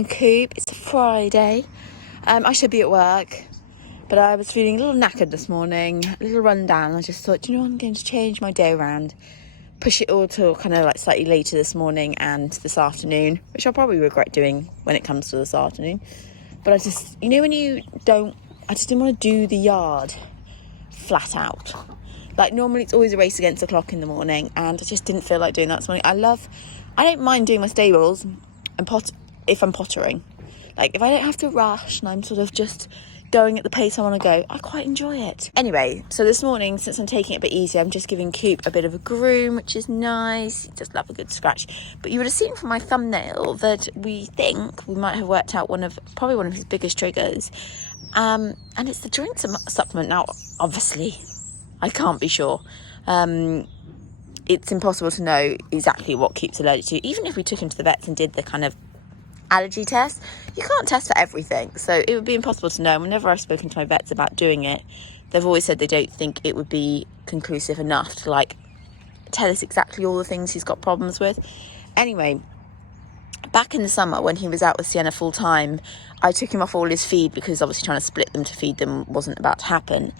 morning, Coop. It's a Friday. I should be at work, but I was feeling a little knackered this morning, a little run down. I just thought, I'm going to change my day around, push it all to kind of like slightly later this morning and this afternoon, which I'll probably regret doing when it comes to this afternoon. But I just, when I just didn't want to do the yard flat out. Like normally it's always a race against the clock in the morning, and I just didn't feel like doing that this morning. I don't mind doing my stables and if I'm pottering. Like if I don't have to rush and I'm sort of just going at the pace I want to go, I quite enjoy it. Anyway, so this morning, since I'm taking it a bit easier, I'm just giving Coop a bit of a groom, which is nice. He does love a good scratch. But you would have seen from my thumbnail that we think we might have worked out probably one of his biggest triggers. And it's the joint supplement. Now, obviously, I can't be sure. It's impossible to know exactly what Coop's allergic to. Even if we took him to the vets and did the kind of allergy test, you can't test for everything. So it would be impossible to know. Whenever I've spoken to my vets about doing it, they've always said they don't think it would be conclusive enough to tell us exactly all the things he's got problems with. Anyway, back in the summer when he was out with Sienna full time, I took him off all his feed because obviously trying to split them to feed them wasn't about to happen.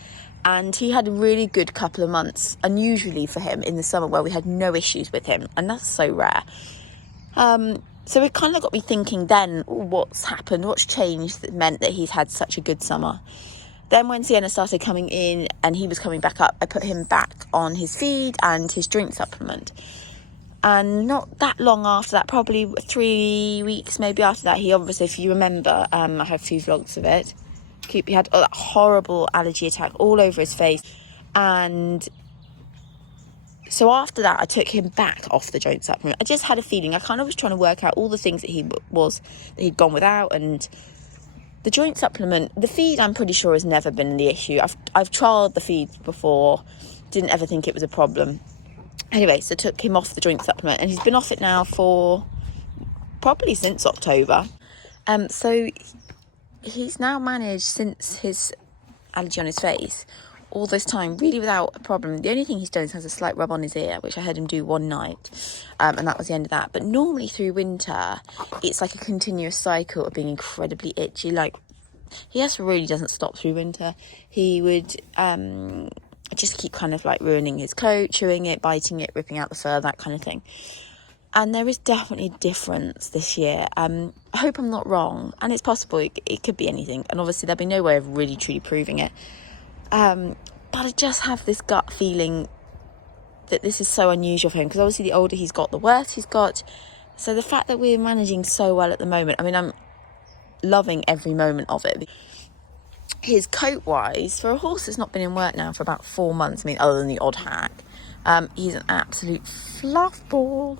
And he had a really good couple of months, unusually for him, in the summer where we had no issues with him. And that's so rare. So it kind of got me thinking then, what's happened, what's changed that meant that he's had such a good summer. Then when Sienna started coming in and he was coming back up, I put him back on his feed and his drink supplement. And not that long after that, probably 3 weeks maybe after that, he obviously, if you remember, I have 2 vlogs of it, he had that horrible allergy attack all over his face. And so after that, I took him back off the joint supplement. I just had a feeling. I kind of was trying to work out all the things that he'd gone without. And the joint supplement, the feed, I'm pretty sure has never been the issue. I've trialled the feed before, didn't ever think it was a problem. Anyway, so took him off the joint supplement, and he's been off it now for probably since October. So he's now managed, since his allergy on his face, all this time really without a problem. The only thing he's done is has a slight rub on his ear, which I heard him do one night, and that was the end of that. But normally through winter it's like a continuous cycle of being incredibly itchy. Like he really doesn't stop through winter. He would just keep kind of like ruining his coat, chewing it, biting it, ripping out the fur, that kind of thing. And there is definitely a difference this year. I hope I'm not wrong, and it's possible it could be anything, and obviously there'll be no way of really truly proving it. But I just have this gut feeling that this is so unusual for him, because obviously the older he's got, the worse he's got. So the fact that we're managing so well at the moment, I mean, I'm loving every moment of it. His coat-wise, for a horse that's not been in work now for about 4 months, I mean, other than the odd hack, he's an absolute fluff ball.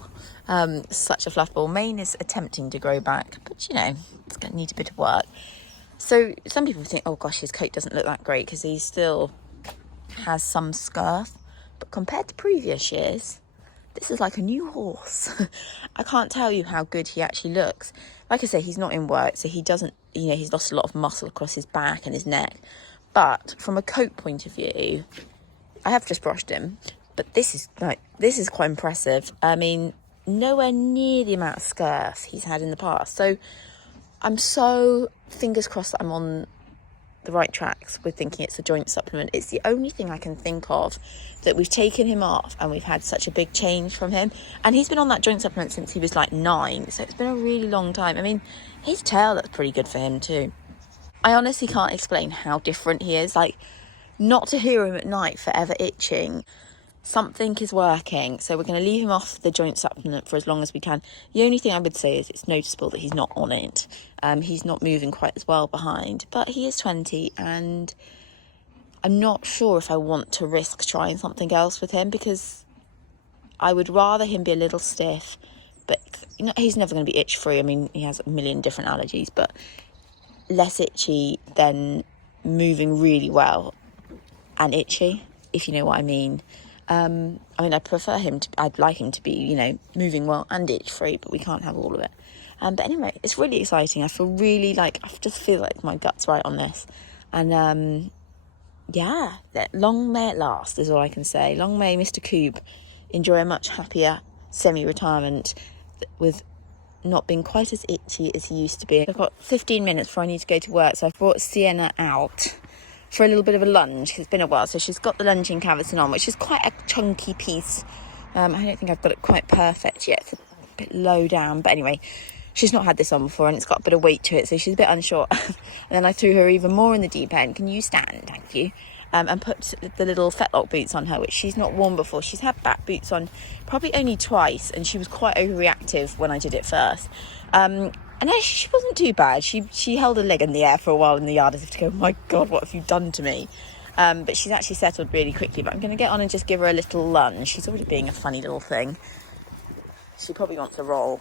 Such a fluff ball. Mane is attempting to grow back, but it's going to need a bit of work. So some people think, oh gosh, his coat doesn't look that great because he still has some scurf. But compared to previous years, this is like a new horse. I can't tell you how good he actually looks. Like I say, he's not in work, so he doesn't, he's lost a lot of muscle across his back and his neck. But from a coat point of view, I have just brushed him, but this is quite impressive. I mean, nowhere near the amount of scurf he's had in the past. So I'm so fingers crossed that I'm on the right tracks with thinking it's a joint supplement. It's the only thing I can think of that we've taken him off and we've had such a big change from him. And he's been on that joint supplement since he was like 9, so it's been a really long time. I mean, his tail, that's pretty good for him too. I honestly can't explain how different he is. Like, not to hear him at night forever itching. Something is working, so we're going to leave him off the joint supplement for as long as we can. The only thing I would say is it's noticeable that he's not on it. He's not moving quite as well behind, but he is 20, and I'm not sure if I want to risk trying something else with him, because I would rather him be a little stiff, but he's never going to be itch free. I mean, he has a million different allergies, but less itchy than moving really well and itchy, if you know what I mean. I mean, I'd like him to be, moving well and itch-free, but we can't have all of it. But anyway, it's really exciting. I just feel like my gut's right on this. And, long may it last is all I can say. Long may Mr. Coop enjoy a much happier semi-retirement with not been quite as itchy as he used to be. I've got 15 minutes before I need to go to work, so I've brought Sienna out for a little bit of a lunge. It's been a while, so she's got the lunging cavesson on, which is quite a chunky piece. I don't think I've got it quite perfect yet. It's a bit low down, but anyway, she's not had this on before and it's got a bit of weight to it, so she's a bit unsure. And then I threw her even more in the deep end. Can you stand? Thank you. And put the little fetlock boots on her, which she's not worn before. She's had back boots on probably only twice, and she was quite overreactive when I did it first. And actually, she wasn't too bad. She held her leg in the air for a while in the yard as if to go, oh my God, what have you done to me? But she's actually settled really quickly. But I'm going to get on and just give her a little lunge. She's already being a funny little thing. She probably wants a roll.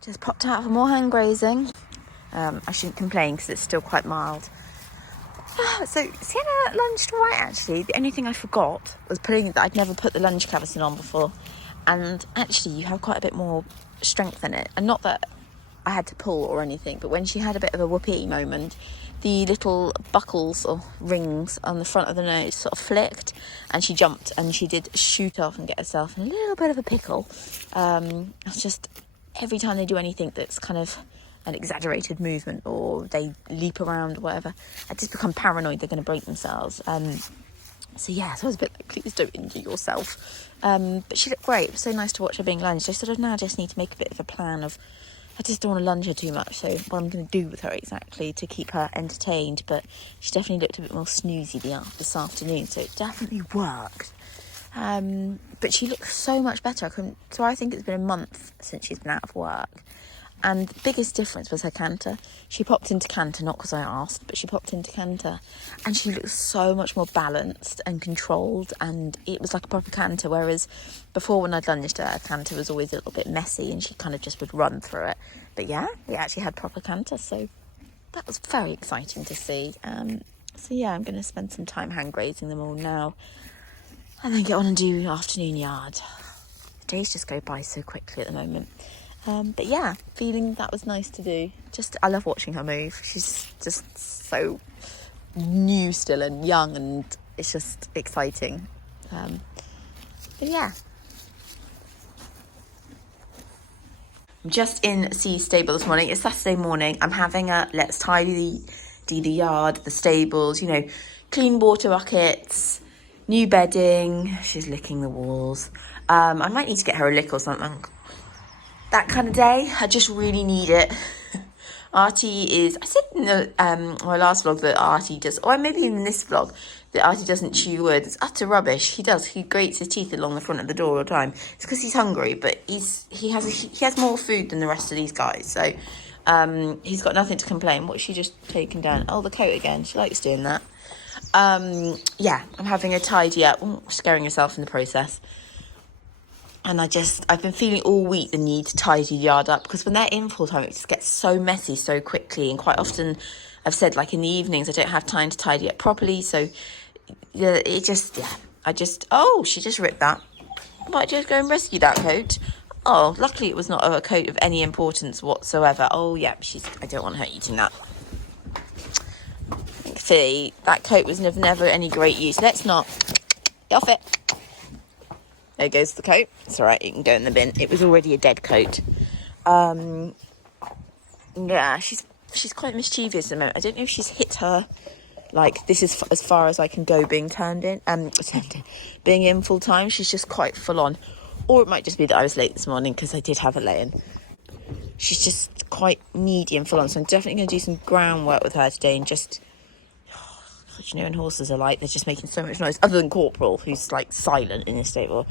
Just popped out for more hand grazing. I shouldn't complain because it's still quite mild. So Sienna lunged all right, actually. The only thing I forgot was putting that I'd never put the lunge cavesson on before, and actually you have quite a bit more strength in it. And not that I had to pull or anything, but when she had a bit of a whoopee moment, the little buckles or rings on the front of the nose sort of flicked, and she jumped and she did shoot off and get herself in a little bit of a pickle. It's just every time they do anything that's kind of an exaggerated movement or they leap around or whatever, I just become paranoid they're going to break themselves. So I was a bit like, please don't injure yourself. But she looked great. It was so nice to watch her being lunged. I sort of now just need to make a bit of a plan of, I just don't want to lunge her too much, so what I'm going to do with her exactly to keep her entertained. But she definitely looked a bit more snoozy this afternoon, so it definitely worked. But she looks so much better. So I think it's been a month since she's been out of work. And the biggest difference was her canter. She popped into canter, not because I asked, but she popped into canter. And she looks so much more balanced and controlled. And it was like a proper canter. Whereas before when I'd lunged her canter was always a little bit messy and she kind of just would run through it. But yeah, we actually had proper canter. So that was very exciting to see. I'm going to spend some time hand grazing them all now. And then get on and do afternoon yard. The days just go by so quickly at the moment. But yeah, feeling that was nice to do. I love watching her move. She's just so new still and young, and it's just exciting. But yeah. I'm just in C's stable this morning. It's Saturday morning. I'm having a let's tidy the yard, the stables, clean water buckets, new bedding. She's licking the walls. I might need to get her a lick or something. That kind of day. I just really need it. Artie is... I said in my last vlog that Artie does... Or maybe even in this vlog, that Artie doesn't chew wood. It's utter rubbish. He does. He grates his teeth along the front of the door all the time. It's because he's hungry, but he has more food than the rest of these guys. So he's got nothing to complain. What's she just taken down? Oh, the coat again. She likes doing that. I'm having a tidy up. Scaring herself in the process. And I've been feeling all week the need to tidy the yard up, because when they're in full time, it just gets so messy so quickly. And quite often, I've said, like in the evenings, I don't have time to tidy up properly. So, she just ripped that. I might just go and rescue that coat. Oh, luckily it was not a coat of any importance whatsoever. Oh, yeah, I don't want her eating that. See, that coat was never any great use. Let's not. Get off it. There goes the coat. It's all right, it can go in the bin. It was already a dead coat. Yeah, she's quite mischievous at the moment. I don't know if she's hit her, like, this is as far as I can go being being in full time. She's just quite full on. Or it might just be that I was late this morning because I did have a lay-in. She's just quite needy and full on. So I'm definitely going to do some groundwork with her today and just, you know, and horses are like, they're just making so much noise. Other than Corporal, who's like silent in his stable.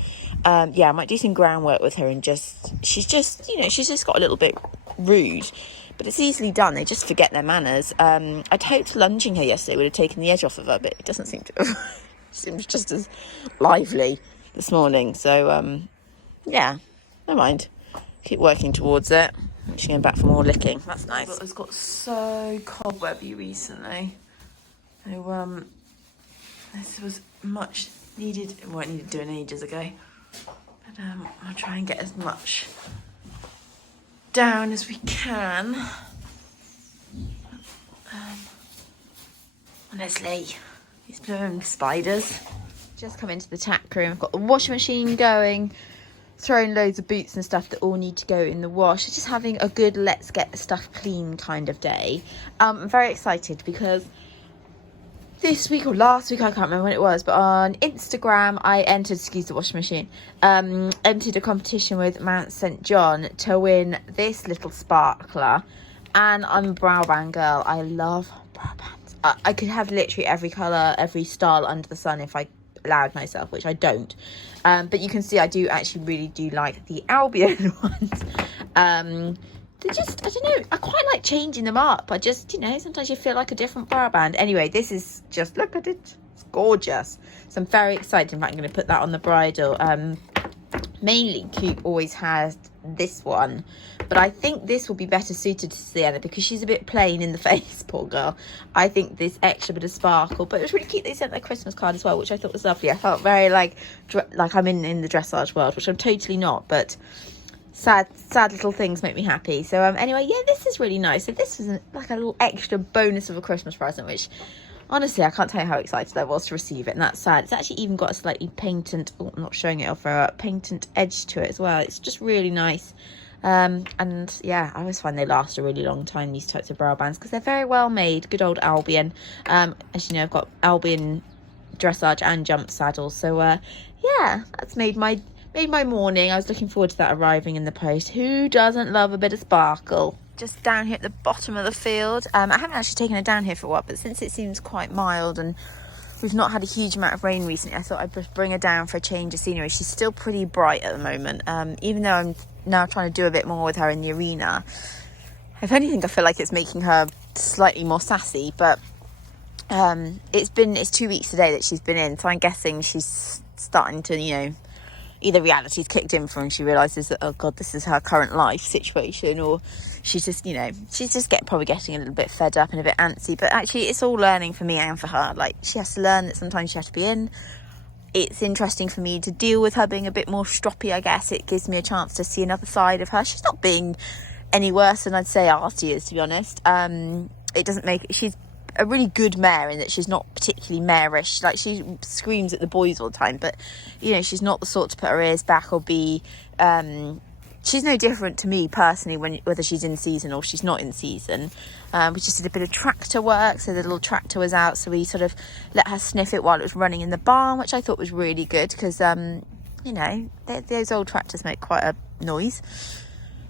Yeah, I might do some groundwork with her and she's just got a little bit rude. But it's easily done. They just forget their manners. I'd hoped lunging her yesterday would have taken the edge off of her, but it doesn't seem to have. She seems just as lively this morning. So, yeah, never mind. Keep working towards it. She's going back for more licking. That's nice. It's got so cobwebby recently. So, this was much needed. Well, it needed doing ages ago. But I'll try and get as much down as we can. Honestly, these blooming spiders. Just come into the tack room. I've got the washing machine going, throwing loads of boots and stuff that all need to go in the wash. Just having a good let's get the stuff clean kind of day. I'm very excited because this week or last week, I can't remember when it was, but on Instagram I entered, excuse the washing machine, entered a competition with Mount StJohn to win this little sparkler. And I'm a brow band girl. I love brow bands. I could have literally every colour, every style under the sun if I allowed myself, which I don't. But you can see I do actually really do like the Albion ones. They're just, I don't know, I quite like changing them up. I just, you know, sometimes you feel like a different brow band. Anyway, this is just, look at it, it's gorgeous. So I'm very excited. In fact, I'm going to put that on the bridle. Mainly Coop always has this one, but I think this will be better suited to Sienna because she's a bit plain in the face, poor girl. I think this extra bit of sparkle, but it was really cute. They sent their Christmas card as well, which I thought was lovely. I felt very like I'm in the dressage world, which I'm totally not, but sad little things make me happy. So anyway, yeah, this is really nice. So this was like a little extra bonus of a Christmas present, which honestly I can't tell you how excited I was to receive it. And that's sad. It's actually even got a slightly patent, I'm not showing it off, a patent edge to it as well. It's just really nice. And yeah, I always find they last a really long time, these types of brow bands, because they're very well made. Good old Albion. As you know, I've got Albion dressage and jump saddles. So yeah, that's made my morning. I was looking forward to that arriving in the post. Who doesn't love a bit of sparkle? Just down here at the bottom of the field. I haven't actually taken her down here for a while, but since it seems quite mild and we've not had a huge amount of rain recently, I thought I'd just bring her down for a change of scenery. She's still pretty bright at the moment, even though I'm now trying to do a bit more with her in the arena. If anything, I feel like it's making her slightly more sassy, but it's 2 weeks today that she's been in, so I'm guessing she's starting to, you know, either reality's kicked in for her and she realises that, oh god, this is her current life situation, or she's just, you know, probably getting a little bit fed up and a bit antsy. But actually it's all learning for me and for her. Like, she has to learn that sometimes she has to be in. It's interesting for me to deal with her being a bit more stroppy, I guess. It gives me a chance to see another side of her. She's not being any worse than I'd say Artie is, to be honest. It doesn't make, she's a really good mare in that she's not particularly marish. Like, she screams at the boys all the time, but you know, she's not the sort to put her ears back or be she's no different to me personally whether she's in season or she's not in season. We just did a bit of tractor work, so the little tractor was out, so we sort of let her sniff it while it was running in the barn, which I thought was really good because you know, those old tractors make quite a noise.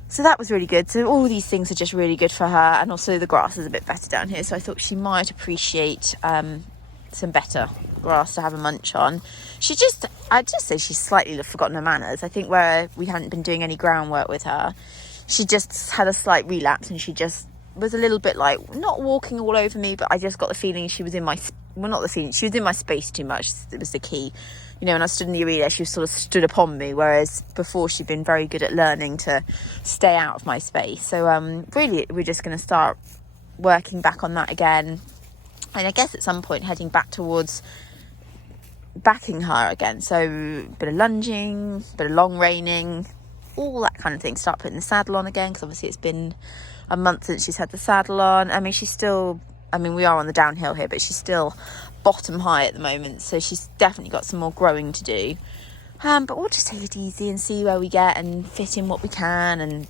So that was really good. So all these things are just really good for her. And also the grass is a bit better down here. So I thought she might appreciate some better grass to have a munch on. I'd just say she's slightly forgotten her manners. I think where we hadn't been doing any groundwork with her, she just had a slight relapse and she just was a little bit like, not walking all over me, but I just got the feeling she was in my, she was in my space too much. It was the key. You know, when I stood in the arena, she sort of stood upon me, whereas before she'd been very good at learning to stay out of my space. So really, we're just going to start working back on that again. And I guess at some point heading back towards backing her again. So a bit of lunging, a bit of long reining, all that kind of thing. Start putting the saddle on again, because obviously it's been a month since she's had the saddle on. I mean, we are on the downhill here, but she's still bottom high at the moment, so she's definitely got some more growing to do. But we'll just take it easy and see where we get and fit in what we can and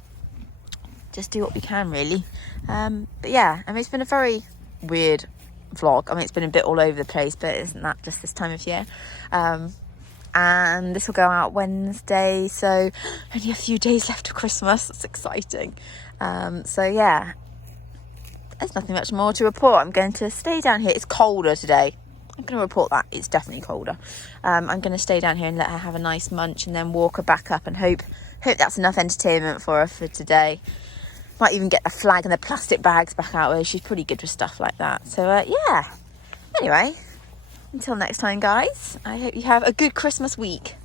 just do what we can, really. But yeah, I mean, it's been a very weird vlog. I mean, it's been a bit all over the place, but isn't that just this time of year? And this will go out Wednesday, so only a few days left of Christmas. It's exciting. So yeah, there's nothing much more to report. I'm going to stay down here. It's colder today. I'm going to report that. It's definitely colder. I'm going to stay down here and let her have a nice munch and then walk her back up and hope that's enough entertainment for her for today. Might even get the flag and the plastic bags back out with her. She's pretty good with stuff like that. So yeah. Anyway, until next time, guys, I hope you have a good Christmas week.